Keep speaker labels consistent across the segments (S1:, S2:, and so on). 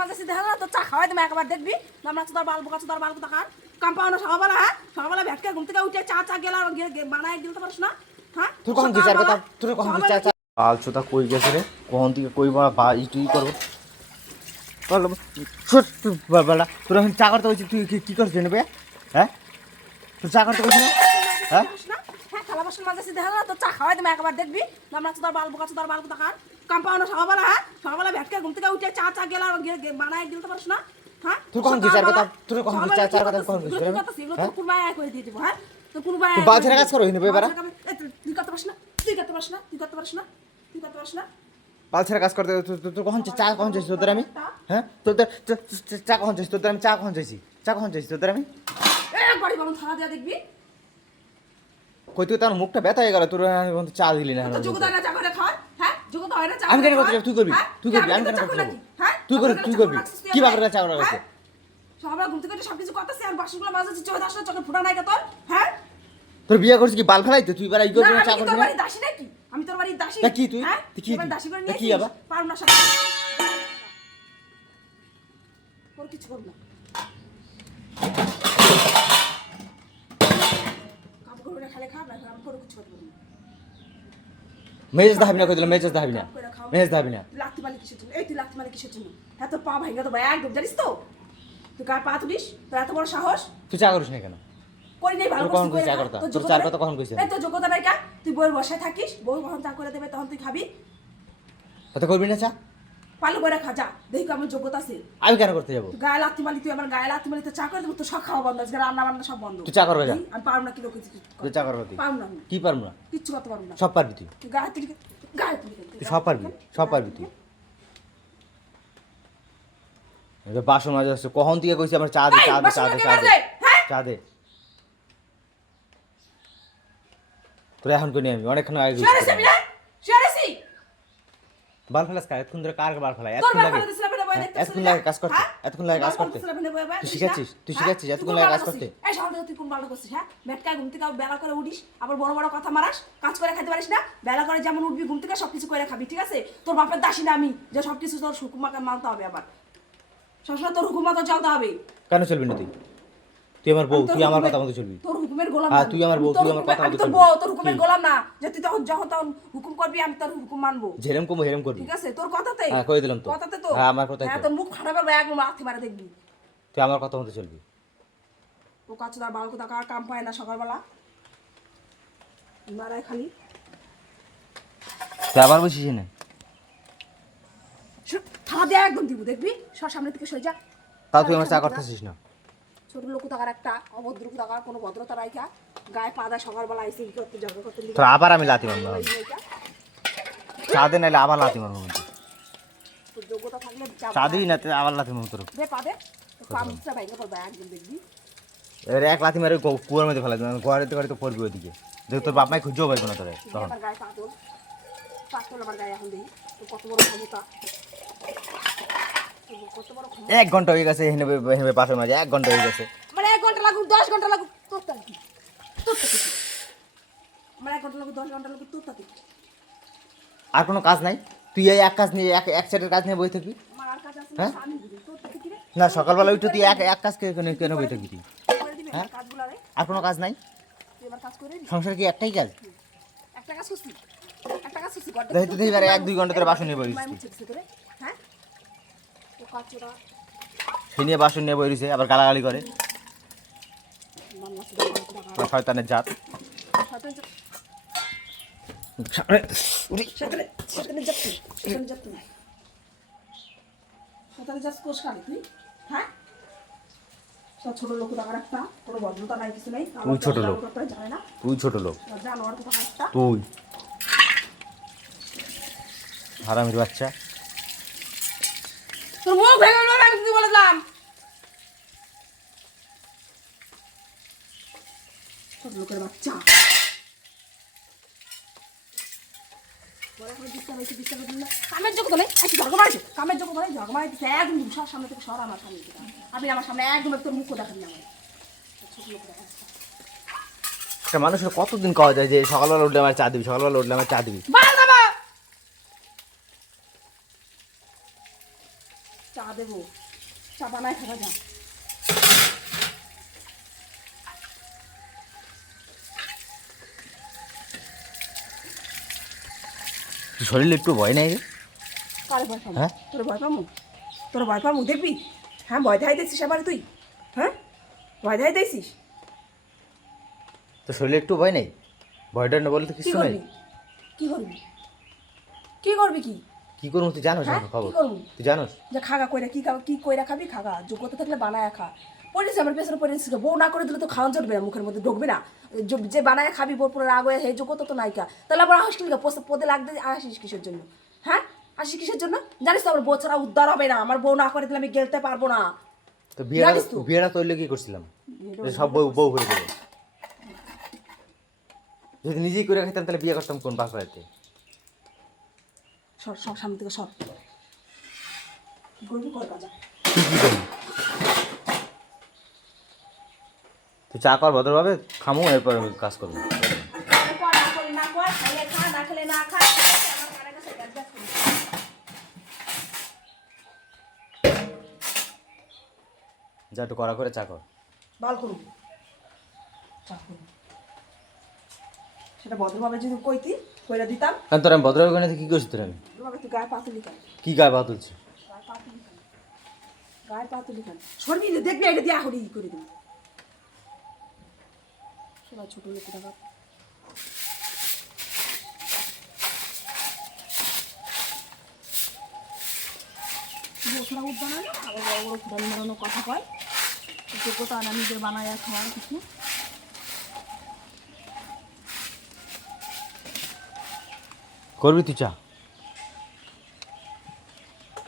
S1: মাঝে দেখা না তো চা খাওয়াই তুমি একবার দেখবি। আমরা তো তোর বাল বোকা তোর বাল কোথা খান সকালবেলা হ্যাঁ? সকালবেলা ভ্যাটকে ঘুম থেকে উঠে চা চা গেলা বানায় দিতে পারিস না? হ্যাঁ?
S2: তুই কখন বিচার কথা? তুই কখন বিচার কই গেছে রে? কখন থেকে কই বা বা ই করব? ছোট তুই বেলা তোর এখন চা করতে বলছি তুই কি- করছিস নেবে হ্যাঁ? তুই চা করতে বলছিস না? হ্যাঁ?
S1: হ্যাঁ থালা বাসন মাঝে তো চা খাওয়াই তুমি একবার দেখবি। আমরা তো তোর বাল বোকা তোর বাল কোথা খান কাম পাও সকালবেলা হ্যাঁ সকালবেলা ভ্যাটকে ঘুম থেকে উঠে চা চা গেলা বানায় দিতে পারিস না হ্যাঁ
S2: তুই কখন বিচার কথা তুই কখন বিচার চার কথা কখন বিচার
S1: কি করতেছিস? তো কুরবানি আয় করে দিয়ে দিবো, হ্যাঁ? তো কুরবানি আয়
S2: বালছেড়া কাজ করো, হিনে বেবারা।
S1: বালছেড়া কাজ- এই তুই- তুই করতে পারিস না? তুই করতে পারিস না? তুই করতে পারিস না? তুই করতে পারিস না?
S2: বাল ছেড়ে কাজ করতে তুই- তুই- তুই কখন চা কখন চাইছি তোদের আমি হ্যাঁ তোদের চা- কখন চাইছি তোদের আমি চা কখন চাইছি চা কখন চাইছি তোদের আমি
S1: একবারই বরং থালা দেয়া দেখবি।
S2: কই তুই তার মুখটা ব্যথা হয়ে গেল তোর আমি চা দিলি না
S1: চা হ্যাঁ? হয় না
S2: আমি কেন করতে? তুই করবি।
S1: হ্যাঁ?
S2: তুই করবি, আমি কেন করতে
S1: করে হ্যাঁ?
S2: তুই করবি, তুই করবি। কি
S1: আমার?
S2: বাপের কাছে
S1: হ্যাঁ?
S2: রাখছে?
S1: সকালবেলা ঘুম থেকে উঠে সবকিছু করতেছি আর বাসনগুলো মাঝে চোখে দাস না চোখে ফুটা নাই তোর হ্যাঁ
S2: তোর বিয়ে করছিস কি বাল ফেলাইতে তুই এবার ই করবি
S1: না,
S2: না চা
S1: আমি
S2: করবি
S1: তোর
S2: না
S1: দাসী নাকি আমি তোর বাড়ির দাসী
S2: কি তুই?
S1: হ্যাঁ
S2: তুই কি?
S1: দাসী করে
S2: তা কি? আবার?
S1: পারুম না সাথে তোর কিছু করব না কাপড় করে খালে খাব আমি করে কিছু করব না
S2: মেজাজ দাবি না কই মেজাজ দাবি না। মেজাজ দাবি না।
S1: লাত্তি মালি কিসের জন্য? এই তুই লাত্তি মালি কিসের জন্য? এত পা ভাঙা তো ভাই একদম জানিস তো? তুই কার পা তুলিস? তোর এত বড় সাহস?
S2: তুই চা করিস না কেন?
S1: করি নাই ভালো
S2: কখন
S1: কর
S2: করতা?
S1: তোর
S2: চার কথা কখন কইছিস
S1: এই তো যোগ্যতা নাই কা তুই বউর বসায় থাকিস বউ কখন চা করে দেবে তখন তুই খাবি।
S2: তো করবি না চা?
S1: পালু করে খা যা দেখি আমার যোগ্যতা আছে।
S2: আমি কেন করতে যাব?
S1: গায়ে লাত্তি মালি তুই আমার গায়ে লাত্তি মালি তো চা করে দেবো তো সব খাওয়া বন্ধ আজকে রান্না বান্না সব বন্ধ।
S2: তুই চা করবে যা।
S1: আমি পারব না কি লোক
S2: তুই চা করবি
S1: পারব না
S2: কি পারব না?
S1: কিচ্ছু করতে পারব না।
S2: সব পারবি তুই।
S1: গায়ে তুই গায়ে তুই
S2: সব পারবি সব পারবি তুই। বাসন মাঝে আসছে কখন থেকে কইছি আমার চা দে চা দে চা দে চা দে?
S1: হ্যাঁ?
S2: চা দে। তোর এখন কই আমি অনেকক্ষণ আগে কইছি
S1: শিয়ারেছি
S2: তোরে
S1: আমি
S2: আমি।
S1: না শিয়ারেছি
S2: বাল ফেলাস কার এতক্ষণ ধরে কার বাল ফেলাই এতক্ষণ লাগে
S1: বলে বলে
S2: হ্যাঁ, এতক্ষণ লাগে কাজ করতে
S1: হ্যাঁ?
S2: এতক্ষণ লাগে কাজ করতে
S1: বলে বলে বলে
S2: তুই শিখাচ্ছিস, তুই
S1: হ্যাঁ?
S2: শিখাচ্ছিস, এতক্ষণ লাগে কাজ করতে।
S1: এই থেকে তুই কোন বালটা করছিস, হ্যাঁ? মেটকায় ঘুম থেকে বেলা করে উঠিস, আবার বড় বড় কথা মারাস, কাজ করে খাইতে পারিস না? বেলা করে যেমন উঠবি ঘুম থেকে সবকিছু করে খাবি, ঠিক আছে? তোর বাপের দাসী না আমি, যে সবকিছু তোর হুকুমাকে মানতে হবে আবার। সবসময় তোর হুকুম মতো চলতে হবে।
S2: কেন চলবি না তুই তুই আমার বউ তুই আমার কথা মতো চলবি
S1: তোর হুকুমের গোলাম
S2: হ্যাঁ, তুই আমার বউ, তুই আমার কথা মতো
S1: তোর
S2: চলবি।
S1: বউ, তোর হুকুমের গোলাম না। যে তুই তখন যখন তখন হুকুম করবি, আমি তোর হুকুম মানবো।
S2: করবি
S1: ঠিক আছে? তোর কথাতে?
S2: হ্যাঁ, কই দিলাম তো।
S1: কথাতে তো?
S2: হ্যাঁ, আমার কথাই
S1: হ্যাঁ, তোর মুখ একদম লাথি মারা দেখবি।
S2: তুই আমার কথা মতো চলবি
S1: ও কাচুদা বাল কোথা কার কাম পায় না সকালবেলা মারায় খালি
S2: তুই আবার বসিস না
S1: থালা দিয়ে একদম দিব দেখবি সর সামনে থেকে সরে যা
S2: তাও তুই আমার চা করতেছিস না
S1: ছোট লোক থাকার একটা অভদ্র থাকার কোনো ভদ্রতা রাইখা গায়ে পা দেয় সকালবেলা আইসে কি করতে ঝগড়া করতে
S2: তোর আবার আমি লাতি মারবো। চা দে নাহলে আবার লাতি মারবো।
S1: তোর যোগ্যতা থাকলে
S2: চা দিবি না আবার লাতি মারবো তোর।
S1: দে পা দে। তোর পা পড়বে একদম দেখবি।
S2: এবার এক লাথি মারে কুয়ার মধ্যে ফেলা দিবি ঘরে তো ঘরে তো পড়বি ওইদিকে। দেখ তোর বাপ মাই খুঁজেও পারব না তোরে তখন।
S1: গায়ে পা আমার গায়ে এখন দেখি কত বড় ক্ষমতা।
S2: এক ঘণ্টা হয়ে গেছে হেনে হেনে পাশের মাঝে এক ঘণ্টা হয়ে গেছে।
S1: মানে এক ঘণ্টা লাগুক দশ ঘণ্টা লাগুক তোর তা আমার এক ঘণ্টা লাগুক দশ ঘণ্টা লাগুক তোর তা
S2: আর কোনো কাজ নাই? তুই এই এক কাজ নিয়ে এক এক সেটের কাজ নিয়ে বই থাকবি? হ্যাঁ? না সকালবেলা উঠে তুই এক এক কাজ কেন কেন বই থাকবি তুই? হ্যাঁ? আর কোনো কাজ নাই? সংসার কি একটাই কাজ?
S1: একটা কাজ করছি। একটা কাজ করছি
S2: এক দুই ঘণ্টা ধরে বাসন নিয়ে বই
S1: মাই মুছে দিছে তোরে হ্যাঁ তো কাজ চোরা
S2: সে নিয়ে বাসন নিয়ে বই রয়েছে আবার গালাগালি করে। শয়তানের জাত।
S1: হ্যাঁ? ছোট লোক
S2: তুই লোক। তুই লোক। তুই। হারামির বাচ্চা।
S1: তোর মুখ ভেঙে গেল আমি কি বলেছিলাম ছোট লোকের বাচ্চা। পরে এখন disturb হয়েছে, disturb হয়েছে না। কামের যোগ্য নেই ঝগড়া মারছে কামের যোগ্য নেই ঝগড়া মারতেছে একদম সব সামনে থেকে সর আমার সামনে থেকে। আপনি আমার সামনে একদম তোর মুখও দেখাবি আমার ছোট লোক দেখা
S2: মানুষের কতদিন খাওয়া যায় যে সকালবেলা উঠলে আমার চা দিবি সকালবেলা উঠলে আমার চা দিবি
S1: বাল বাবা চা দেবো। চা বানায় খাবা যা।
S2: শরীরে একটু ভয় নাই রে?
S1: কারে ভয় পাবো?
S2: হ্যাঁ?
S1: তোর ভয় পাবো? তোর ভয় পাবো? দেখবি? হ্যাঁ ভয় দেখাই দিয়েছিস এবারে তুই। হ্যাঁ? ভয় দেখাই দিয়েছিস?
S2: তোর শরীরে একটু ভয় নেই? ভয়টা না বলতে কিছু নেই?
S1: কি করবি? কি করবি কি?
S2: কি করব তুই জানোস
S1: হ্যাঁ?
S2: এখন খবর? তুই জানোস?
S1: যে খাগা কইরা কি খাবা কি কইরা খাবি খাগা? যোগ্যতা থাকলে বানায় খা। পড়েছে আমার পেছনে পড়েছে বউ না করে দিলে তো খাওয়ান চলবে না মুখের মধ্যে ঢুকবে না। যে- বানায় খাবি বোর পুরো রাগ হয়ে হে যোগ্যতা তো নাইকা তাহলে আবার হাসিস লিখা পদে লাগতে আসিস কিসের জন্য? হ্যাঁ? আসিস কিসের জন্য? জানিস তো আমার বউ ছাড়া উদ্ধার হবে না। আমার বউ না করে দিলে আমি গেলতে পারব না।
S2: তো বিয়েটা? বিয়েটা তৈলে কি করছিলাম? সব বউ বউ করে দেবে যদি নিজেই করে খেতাম তাহলে বিয়ে করতাম কোন বাপ বাড়িতে
S1: সব সামনে থেকে কর কাজা
S2: তুই চা কর ভদ্রভাবে খামো এরপর কাজ করব। যা একটু করা করে চা কর।
S1: ভালো করুন। চা করুন। সেটা ভদ্রভাবে যদি কইতি কইরা দিতাম।
S2: কারণ তোর আমি করে কি করছি তোর আমি?
S1: ভদ্রভাবে তুই গায়ে পাতুলি খান
S2: কি গায়ে তুলছি
S1: গায়ে পাতুলি খান গায়ে পাতুলি খান সরবি দেখবি এটা দিয়ে আহরি করে দিবি। সবাই ছোট লোক টাকা বছরা উঠ বানায় না আবার বড় বড় ফুটানি মারানো কথা কয়। যোগ্যতা না নিজের বানায় খাওয়ার কিছু।
S2: করবি তুই চা।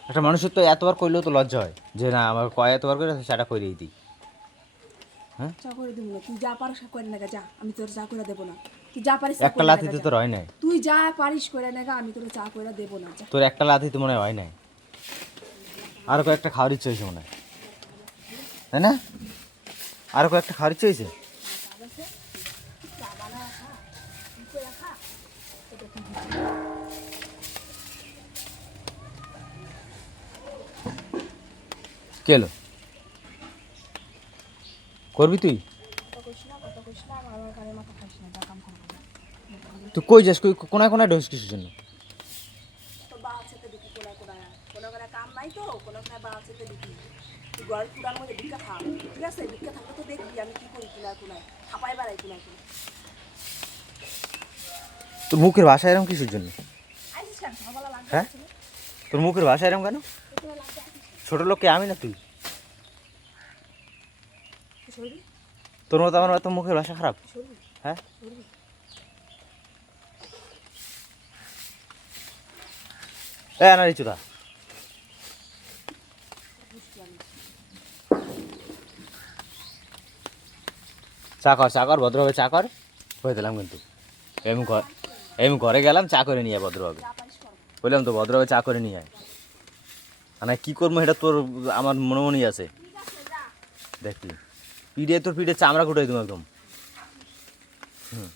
S2: একটা মানুষের তো এতবার করলেও তো লজ্জা হয় যে না আমার কয় এতবার করে চাটা করেই দিই। হ্যাঁ?
S1: চা করে দেবো না তুই যা পারিস করে না যা আমি তোর চা করে দেবো না। তুই যা পারিস
S2: একটা লাথিতে হয় নাই।
S1: তুই যা পারিস করে না আমি তোর চা করে দেবো না যা।
S2: তোর একটা লাথিতে মনে হয় হয় নাই। আর কয়েকটা খাওয়ার ইচ্ছে হয়েছে মনে হয়। তাই না? আর কয়েকটা খাওয়ার ইচ্ছে হয়েছে? কে এলো? করবি তুই? তুই কই যাস? কই কোনায় কোনায় ঢোস কিসের জন্য?
S1: কোনা কোনা কোনা কোনা কোনা কোনা ঠিক আছে ভিক্ষা থাকলে তো দেখবি আমি কি করি কোনায় কোনায় খাপাই বেড়াই কোনায় কোনায়
S2: তোর মুখের ভাষা এরকম কিসের জন্য? হ্যাঁ? তোর মুখের ভাষা এরকম কেন? ছোট লোককে আমি না তুই? তোর মতো আমার এত মুখের ভাষা খারাপ? হ্যাঁ? এ আনার ইচ্ছুদা চা কর চা কর, ভদ্রভাবে চা কর। হয়ে দিলাম কিন্তু। এমনি ঘর আমি ঘরে গেলাম, চা করে নিয়ে ভদ্রভাবে। বললাম, তো ভদ্রভাবে চা করে নিয়ে আয়। মানে কী করব এটা তোর আমার মনে মনেই আছে। দেখি পিঠে তোর পিঠে চামড়া কুটাই তুমি একদম। হুম।